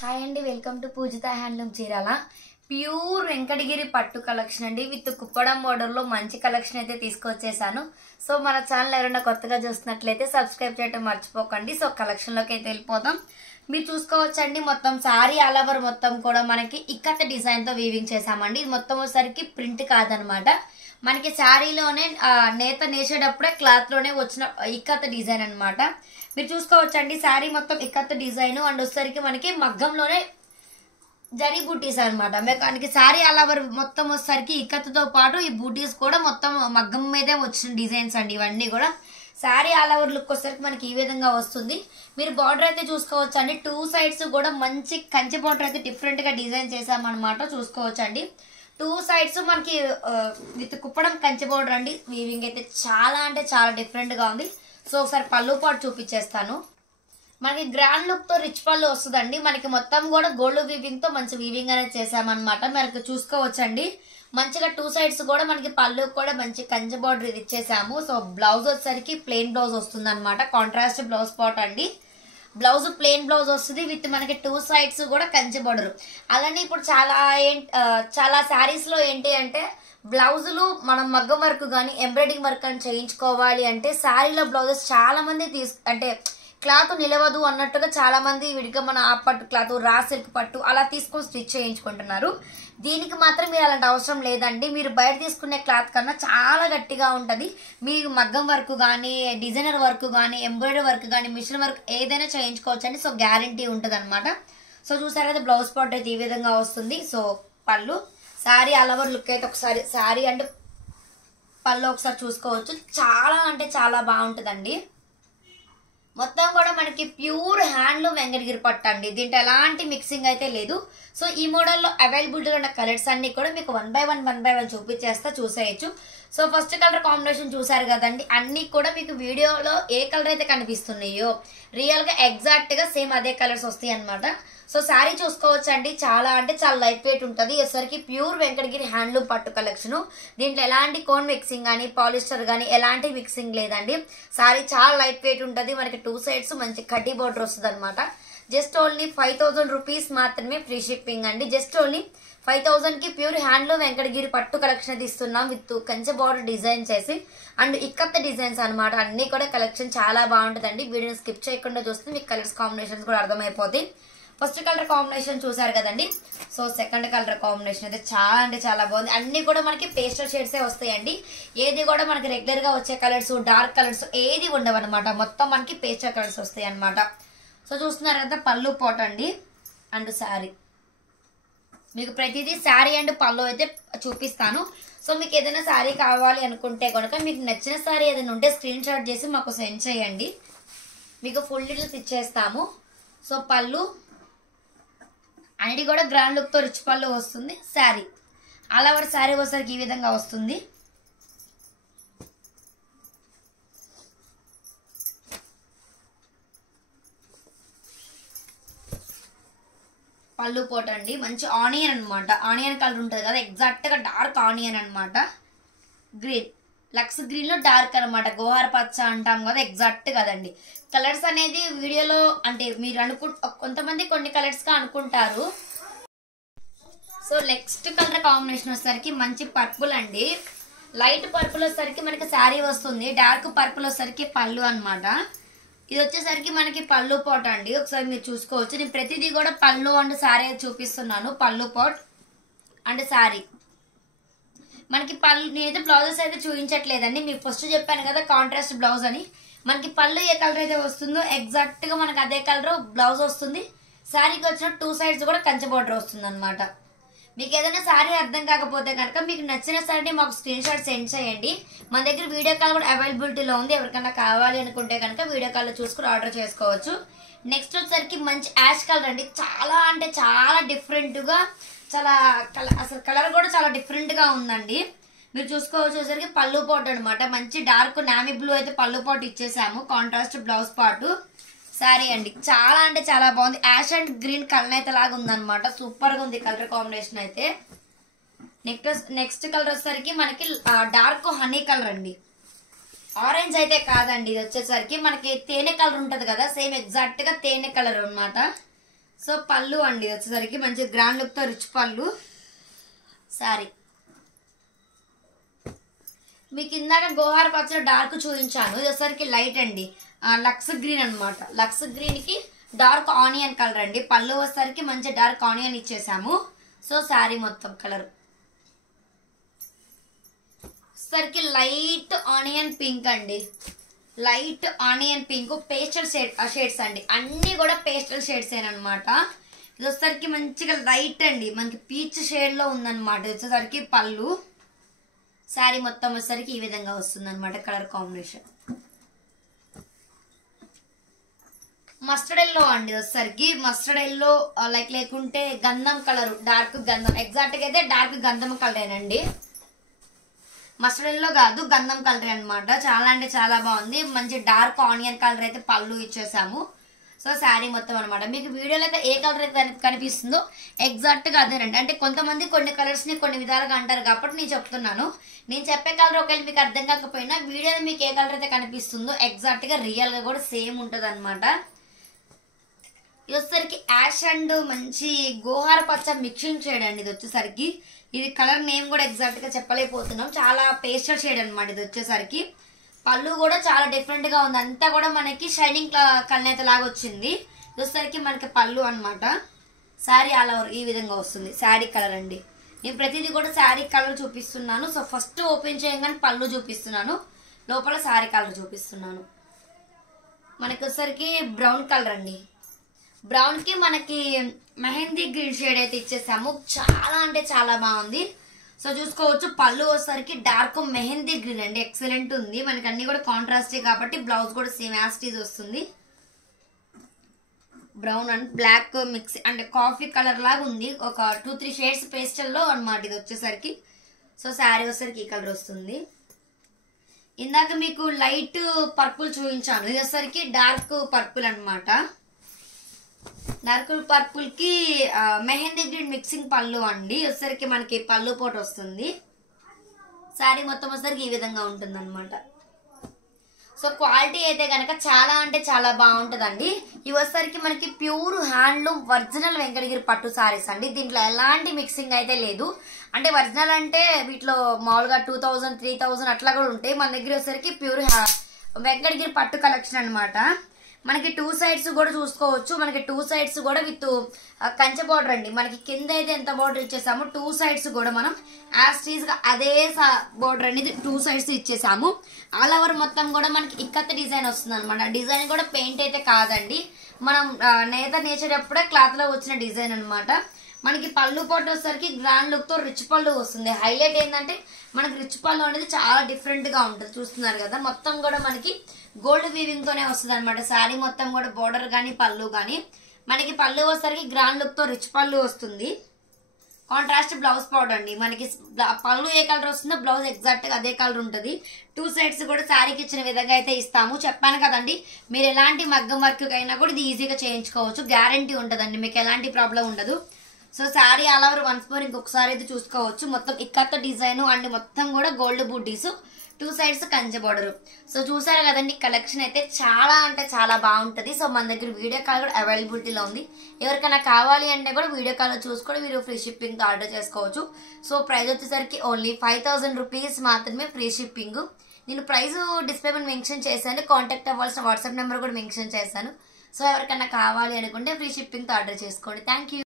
Hi అండి, welcome to Pujitha handloom Chirala. Pure Venkatagiri పట్టు collection అండి. విత్ కుప్పడం బోర్డర్ లో మంచి కలెక్షన్ అయితే తీసుకొచ్చేసాను. సో మన ఛానల్ ఎవరైనా కొత్తగా చూస్తున్నట్లయితే సబ్స్క్రైబ్ చేయడం మర్చిపోకండి. సో కలెక్షన్ లోకి అయితే వెళ్ళిపోదాం. మీరు చూసుకోవచ్చండి, మొత్తం సారీ ఆల్ ఓవర్ మొత్తం కూడా మనకి ఇక్కత డిజైన్ తో వీవింగ్ చేసామండి. ఇది మొత్తం వచ్చేసరికి ప్రింట్ కాదనమాట. మనకి శారీలోనే నేత నేసేటప్పుడే క్లాత్ లోనే వచ్చిన ఇక్కత డిజైన్ అనమాట. మీరు చూసుకోవచ్చండి, శారీ మొత్తం ఇక్కత డిజైన్ అండ్ వచ్చేసరికి మనకి మగ్గంలోనే జరీ బూటీస్ అనమాట. మనకి శారీ ఆల్ ఓవర్ మొత్తం వచ్చేసరికి ఇక్కతతో పాటు ఈ బూటీస్ కూడా మొత్తం మగ్గం మీదే వచ్చిన డిజైన్స్ అండి. ఇవన్నీ కూడా శారీ ఆల్ ఓవర్ లుక్ వచ్చేసరికి మనకి ఈ విధంగా వస్తుంది. మీరు బార్డర్ అయితే చూసుకోవచ్చండి, టూ సైడ్స్ కూడా మంచి కంచి బార్డర్ అయితే డిఫరెంట్ గా డిజైన్ చేసామన్నమాట. చూసుకోవచ్చండి, టూ సైడ్స్ మనకి విత్ కుప్పడం కంచి బార్డర్ అండి. వీవింగ్ అయితే చాలా అంటే చాలా డిఫరెంట్ గా ఉంది. సో ఒకసారి పళ్ళు పాటు చూపించేస్తాను. మనకి గ్రాండ్ లుక్ తో రిచ్ పళ్ళు వస్తుందండి. మనకి మొత్తం కూడా గోల్డ్ వీవింగ్ తో మంచి వీవింగ్ అనేది చేసామన్నమాట. మనకి చూసుకోవచ్చండి, మంచిగా టూ సైడ్స్ కూడా మనకి పళ్ళు కూడా మంచి కంచి బార్డర్ ఇది ఇచ్చేసాము. సో బ్లౌజ్ వచ్చేసరికి ప్లెయిన్ బ్లౌజ్ వస్తుంది అనమాట. కాంట్రాస్ట్ బ్లౌజ్ పాట్ అండి. బ్లౌజ్ ప్లెయిన్ బ్లౌజ్ వస్తుంది విత్ మనకి టూ సైడ్స్ కూడా కంచి బార్డర్. అలానే ఇప్పుడు చాలా శారీస్ లో ఏంటి అంటే బ్లౌజులు మనం మగ్గం వర్క్ కానీ ఎంబ్రాయిడింగ్ వర్క్ అని చేయించుకోవాలి అంటే శారీలో బ్లౌజెస్ చాలా మంది అంటే క్లాత్ నిలవదు అన్నట్టుగా చాలా మంది విడిగా మన ఆ పట్టు క్లాత్ రా సిల్క్ పట్టు అలా తీసుకొని స్టిచ్ చేయించుకుంటున్నారు. దీనికి మాత్రం మీరు అలాంటి అవసరం లేదండి. మీరు బయట తీసుకునే క్లాత్ కన్నా చాలా గట్టిగా ఉంటుంది. మీరు మగ్గం వర్క్ కానీ డిజైనర్ వర్క్ కానీ ఎంబ్రాయిడరీ వర్క్ కానీ మిషన్ వర్క్ ఏదైనా చేయించుకోవచ్చండి. సో గ్యారంటీ ఉంటుంది అనమాట. సో చూసారు కదా, బ్లౌజ్ పార్ట్ అయితే ఈ విధంగా వస్తుంది. సో పళ్ళు శారీ ఆల్ ఓవర్ లుక్ అయితే ఒకసారి శారీ అంటే పళ్ళు ఒకసారి చూసుకోవచ్చు. చాలా అంటే చాలా బాగుంటుందండి. మొత్తం కూడా మనకి ప్యూర్ హ్యాండ్లూమ్ వెంకటగిరి పట్టు అండి. దీంట్లో ఎలాంటి మిక్సింగ్ అయితే లేదు. సో ఈ మోడల్లో అవైలబిలిటీగా ఉన్న కలర్స్ అన్ని కూడా మీకు వన్ బై వన్ చూపించేస్తా, చూసేయచ్చు. సో ఫస్ట్ కలర్ కాంబినేషన్ చూసారు కదండి, అన్ని కూడా మీకు వీడియోలో ఏ కలర్ అయితే కనిపిస్తున్నాయో రియల్ గా ఎగ్జాక్ట్ గా సేమ్ అదే కలర్స్ వస్తాయి అనమాట. సో శారీ చూసుకోవచ్చండి, చాలా అంటే చాలా లైట్ వెయిట్ ఉంటుంది. వచ్చేసరికి ప్యూర్ వెంకటగిరి హ్యాండ్లూమ్ పట్టు కలెక్షన్. దీంట్లో ఎలాంటి కోన్ మిక్సింగ్ కానీ పాలిస్టర్ కానీ ఎలాంటి మిక్సింగ్ లేదండి. శారీ చాలా లైట్ వెయిట్ ఉంటుంది. మనకి టూ సైడ్స్ మంచి కడ్డీ బోర్డర్ వస్తుంది అనమాట. జస్ట్ ఓన్లీ 5000 రూపీస్ మాత్రమే ఫ్రీ షిప్పింగ్ అండి. జస్ట్ ఓన్లీ 5000 కి ప్యూర్ హ్యాండ్లూమ్ వెంకటగిరి పట్టు కలెక్షన్ అయితే ఇస్తున్నాం విత్ కంచె బార్డర్ డిజైన్ చేసి అండ్ ఇక్కత్త డిజైన్స్ అనమాట. అన్ని కూడా కలెక్షన్ చాలా బాగుంటుందండి. వీడియోని స్కిప్ చేయకుండా చూస్తే మీకు కలర్స్ కాంబినేషన్స్ కూడా అర్థమైపోతాయి. ఫస్ట్ కలర్ కాంబినేషన్ చూసారు కదండి. సో సెకండ్ కలర్ కాంబినేషన్ అయితే చాలా అంటే చాలా బాగుంది. అన్ని కూడా మనకి పేస్టల్ షేడ్స్ వస్తాయండి. ఏది కూడా మనకి రెగ్యులర్ గా వచ్చే కలర్స్ డార్క్ కలర్స్ ఏది ఉండవు అనమాట. మొత్తం మనకి పేస్టల్ కలర్స్ వస్తాయి అనమాట. సో చూస్తున్నారు కదా, పళ్ళు పాట్ అండి అండ్ శారీ. మీకు ప్రతిదీ శారీ అండ్ పళ్ళు అయితే చూపిస్తాను. సో మీకు ఏదైనా శారీ కావాలి అనుకుంటే కనుక మీకు నచ్చిన శారీ ఏదైనా ఉంటే స్క్రీన్ షాట్ చేసి మాకు సెండ్ చేయండి, మీకు ఫుల్ డీటెయిల్స్ ఇచ్చేస్తాము. సో పళ్ళు అన్నిటి కూడా గ్రాండ్ లుక్ తో రిచ్ పళ్ళు వస్తుంది. శారీ ఆల్ ఓవర్ శారీ వచ్చేసరికి ఈ విధంగా వస్తుంది. పళ్ళు పోట అండి, మంచి ఆనియన్ అనమాట. ఆనియన్ కలర్ ఉంటుంది కదా, ఎగ్జాక్ట్ గా డార్క్ ఆనియన్ అనమాట. గ్రీన్ లక్స్ గ్రీన్ లో డార్క్ అనమాట. గోహార పచ్చ అంటాం కదా, ఎగ్జాక్ట్ కదండి. కలర్స్ అనేది వీడియోలో అంటే మీరు కొంతమంది కొన్ని కలర్స్ గా అనుకుంటారు. సో నెక్స్ట్ కలర్ కాంబినేషన్ వచ్చేసరికి మంచి పర్పుల్ అండి. లైట్ పర్పుల్ వచ్చేసరికి మనకి శారీ వస్తుంది. డార్క్ పర్పుల్ వచ్చేసరికి పళ్ళు అనమాట. ఇది వచ్చేసరికి మనకి పళ్ళు పాట్ అండి. ఒకసారి మీరు చూసుకోవచ్చు. నేను ప్రతిదీ కూడా పళ్ళు అండ్ శారీ చూపిస్తున్నాను. పళ్ళు పాట్ అండ్ శారీ. మనకి పళ్ళు నేనైతే బ్లౌజెస్ అయితే చూపించట్లేదండి. మీకు ఫస్ట్ చెప్పాను కదా కాంట్రాస్ట్ బ్లౌజ్ అని. మనకి పళ్ళు ఏ కలర్ అయితే వస్తుందో ఎగ్జాక్ట్ గా మనకి అదే కలర్ బ్లౌజ్ వస్తుంది. శారీకి వచ్చిన టూ సైడ్స్ కూడా కంచె బార్డర్ వస్తుంది అనమాట. మీకు ఏదైనా శారీ అర్థం కాకపోతే కనుక మీకు నచ్చిన శారీ మాకు స్క్రీన్ షాట్ సెండ్ చేయండి. మన దగ్గర వీడియో కాల్ కూడా అవైలబిలిటీలో ఉంది. ఎవరికైనా కావాలి అనుకుంటే కనుక వీడియో కాల్ చూసుకుని ఆర్డర్ చేసుకోవచ్చు. నెక్స్ట్ వచ్చేసరికి మంచి యాష్ కలర్ అండి. చాలా అంటే చాలా డిఫరెంట్ గా చాలా అసలు కలర్ కూడా చాలా డిఫరెంట్ గా ఉందండి. మీరు చూసుకోవచ్చు. వచ్చేసరికి పళ్ళు పాట్ అనమాట. మంచి డార్క్ నామీ బ్లూ అయితే పళ్ళు పాట్ ఇచ్చేసాము. కాంట్రాస్ట్ బ్లౌజ్ పాటు శారీ అండి. చాలా అంటే చాలా బాగుంది. యాష్ అండ్ గ్రీన్ కలర్ అయితే లాగా ఉందన్నమాట. సూపర్ గా ఉంది కలర్ కాంబినేషన్ అయితే. నెక్స్ట్ కలర్ వచ్చేసరికి మనకి డార్క్ హనీ కలర్ అండి. ఆరెంజ్ అయితే కాదండి. ఇది వచ్చేసరికి మనకి తేనె కలర్ ఉంటది కదా, సేమ్ ఎగ్జాక్ట్ గా తేనె కలర్ అన్నమాట. సో పళ్ళు అండి వచ్చేసరికి మంచి గ్రాండ్ లుక్ తో రిచ్ పళ్ళు సారీ. మీకు ఇందాక గోహార్ పచ్చలో డార్క్ చూపించాను, ఇది వచ్చేసరికి లైట్ అండి, లక్స్ గ్రీన్ అనమాట. లక్స్ గ్రీన్ కి డార్క్ ఆనియన్ కలర్ అండి. పళ్ళు వచ్చేసరికి మంచి డార్క్ ఆనియన్ ఇచ్చేసాము. సో శారీ మొత్తం కలర్ వచ్చేసరికి లైట్ ఆనియన్ పింక్ అండి, light onion pink pastel shades అండి, అన్ని కూడా పేస్టల్ షేడ్స్ అనమాట. ఇది వచ్చేసరికి మంచిగా లైట్ అండి, మనకి పీచ్ షేడ్ లో ఉందన్నమాట. ఇది వచ్చేసరికి పళ్ళు. శారీ మొత్తం వచ్చేసరికి ఈ విధంగా వస్తుంది అనమాట కలర్ కాంబినేషన్. మస్టర్డ్ ఎల్లో అండి వచ్చేసరికి మస్టర్డ్ ఎల్లో లైక్ లేకుంటే గంధం కలర్, డార్క్ గంధం, ఎగ్జాక్ట్ గా అయితే డార్క్ గంధం కలరేనండి. మస్టర్డ్ ఎల్లో కాదు గంధం కలర్ అనమాట. చాలా అంటే చాలా బాగుంది. మంచి డార్క్ ఆనియన్ కలర్ అయితే పళ్ళు ఇచ్చేసాము. సో శారీ మొత్తం అనమాట. మీకు వీడియోలో అయితే ఏ కలర్ అయితే కనిపిస్తుందో ఎగ్జాక్ట్ గా అదేనండి. అంటే కొంతమంది కొన్ని కలర్స్ ని కొన్ని విధాలుగా అంటారు కాబట్టి నేను చెప్తున్నాను. నేను చెప్పే కలర్ ఒకవేళ మీకు అర్థం కాకపోయినా వీడియోలో మీకు ఏ కలర్ అయితే కనిపిస్తుందో ఎగ్జాక్ట్ గా రియల్ గా కూడా సేమ్ ఉంటది అనమాట. ఇది వచ్చేసరికి యాష్ అండ్ మంచి గోహార పచ్చ మిక్సింగ్ షేడ్ అండి. ఇది వచ్చేసరికి ఇది కలర్ నేమ్ కూడా ఎగ్జాక్ట్ గా చెప్పలేకపోతున్నాం. చాలా పేస్టల్ షేడ్ అనమాట. ఇది వచ్చేసరికి పళ్ళు కూడా చాలా డిఫరెంట్ గా ఉంది. అంతా కూడా మనకి షైనింగ్ కల్నేత లాగా వచ్చింది. ఇది వచ్చేసరికి మనకి పళ్ళు అనమాట. శారీ ఆల్ ఓవర్ ఈ విధంగా వస్తుంది. శారీ కలర్ అండి. నేను ప్రతిదీ కూడా శారీ కలర్ చూపిస్తున్నాను. సో ఫస్ట్ ఓపెన్ చేయగానే పళ్ళు చూపిస్తున్నాను, లోపల శారీ కలర్ చూపిస్తున్నాను. మనకి వచ్చేసరికి బ్రౌన్ కలర్ అండి. బ్రౌన్ కి మనకి మెహందీ గ్రీన్ షేడ్ అయితే ఇచ్చేసాము. చాలా అంటే చాలా బాగుంది. సో చూసుకోవచ్చు పళ్ళు వచ్చేసరికి డార్క్ మెహందీ గ్రీన్ అండి, ఎక్సలెంట్ ఉంది. మనకి అన్ని కూడా కాంట్రాస్ట్ కాబట్టి బ్లౌజ్ కూడా సేమ్ యాస్టీజ్ వస్తుంది. బ్రౌన్ అండ్ బ్లాక్ మిక్స్ అంటే కాఫీ కలర్ లాగా ఉంది. ఒక 2-3 షేడ్స్ పేస్టల్ లో అనమాట ఇది వచ్చేసరికి. సో శారీ వచ్చేసరికి ఈ కలర్ వస్తుంది. ఇందాక మీకు లైట్ పర్పుల్ చూపించాను, ఇది వచ్చేసరికి డార్క్ పర్పుల్ అనమాట. డార్క్ పర్పుల్ కి మెహందీ గ్రీన్ మిక్సింగ్ పళ్ళు అండి. వచ్చేసరికి మనకి పళ్ళు పోటు వస్తుంది. శారీ మొత్తం వచ్చేసరికి ఈ విధంగా ఉంటుంది అనమాట. సో క్వాలిటీ అయితే కనుక చాలా అంటే చాలా బాగుంటుందండి. ఇవి వచ్చేసరికి మనకి ప్యూర్ హ్యాండ్లూమ్ ఒరిజినల్ వెంకటగిరి పట్టు సారీస్ అండి. దీంట్లో ఎలాంటి మిక్సింగ్ అయితే లేదు. అంటే ఒరిజినల్ అంటే వీటిలో మామూలుగా 2000, 3000 అట్లా కూడా ఉంటాయి. మన దగ్గర వచ్చేసరికి ప్యూర్ వెంకటగిరి పట్టు కలెక్షన్ అనమాట. మనకి 2 సైడ్స్ కూడా చూసుకోవచ్చు. మనకి 2 సైడ్స్ కూడా విత్ కంచె బార్డర్ అండి. మనకి కింద అయితే ఎంత బార్డర్ ఇచ్చేసాము, 2 సైడ్స్ కూడా మనం యాస్టీజ్ గా అదే బార్డర్ అనేది 2 సైడ్స్ ఇచ్చేసాము. ఆల్ ఓవర్ మొత్తం కూడా మనకి ఇక్కత్త డిజైన్ వస్తుంది అనమాట. డిజైన్ కూడా పెయింట్ అయితే కాదండి, మనం నేత నేర్చేటప్పుడే క్లాత్ లో వచ్చిన డిజైన్ అనమాట. మనకి పళ్ళు పొట్టు వచ్చేసరికి గ్రాండ్ లుక్ తో రిచ్ పళ్ళు వస్తుంది. హైలైట్ ఏంటంటే మనకి రిచ్ పళ్ళు అనేది చాలా డిఫరెంట్ గా ఉంటుంది. చూస్తున్నారు కదా మొత్తం కూడా మనకి గోల్డ్ వీవింగ్ తోనే వస్తుంది అనమాట. శారీ మొత్తం కూడా బోర్డర్ గానీ పళ్ళు గానీ మనకి పళ్ళు వచ్చేసరికి గ్రాండ్ లుక్ తో రిచ్ పళ్ళు వస్తుంది. కాంట్రాస్ట్ బ్లౌజ్ పౌడర్ అండి. మనకి పళ్ళు ఏ కలర్ వస్తుందో బ్లౌజ్ ఎగ్జాక్ట్ గా అదే కలర్ ఉంటుంది. 2 సైడ్స్ కూడా శారీకి ఇచ్చిన విధంగా అయితే ఇస్తాము. చెప్పాను కదండి, మీరు ఎలాంటి మగ్గం వర్క్ అయినా కూడా ఇది ఈజీగా చేయించుకోవచ్చు. గ్యారంటీ ఉంటదండి, మీకు ఎలాంటి ప్రాబ్లం ఉండదు. So sari all over once more ఇంకొకసారి అయితే చూసుకోవచ్చు. మొత్తం ఇక్కత్త డిజైన్ అండ్ మొత్తం కూడా గోల్డ్ బూటీస్, 2 సైడ్స్ కంచె బోర్డర్. సో చూసారు కదండి, కలెక్షన్ అయితే చాలా అంటే చాలా బాగుంటది. సో మన దగ్గర వీడియో కాల్ కూడా అవైలబిలిటీలో ఉంది. ఎవరికైనా కావాలి అంటే కూడా వీడియో కాల్ చూసుకొని మీరు ఫ్రీ షిప్పింగ్ ఆర్డర్ చేసుకోవచ్చు. సో ప్రైస్ వచ్చేసరికి ఓన్లీ 5000 రూపీస్ మాత్రమే ఫ్రీ షిప్పింగ్. నేను ప్రైస్ డిస్ప్లే మీద మెన్షన్ చేశాను, కాంటాక్ట్ అవ్వాల్సిన వాట్సాప్ నెంబర్ కూడా మెన్షన్ చేశాను. సో ఎవరికైనా కావాలి అనుకుంటే ఫ్రీ షిప్పింగ్ ఆర్డర్ చేసుకోండి. Thank you.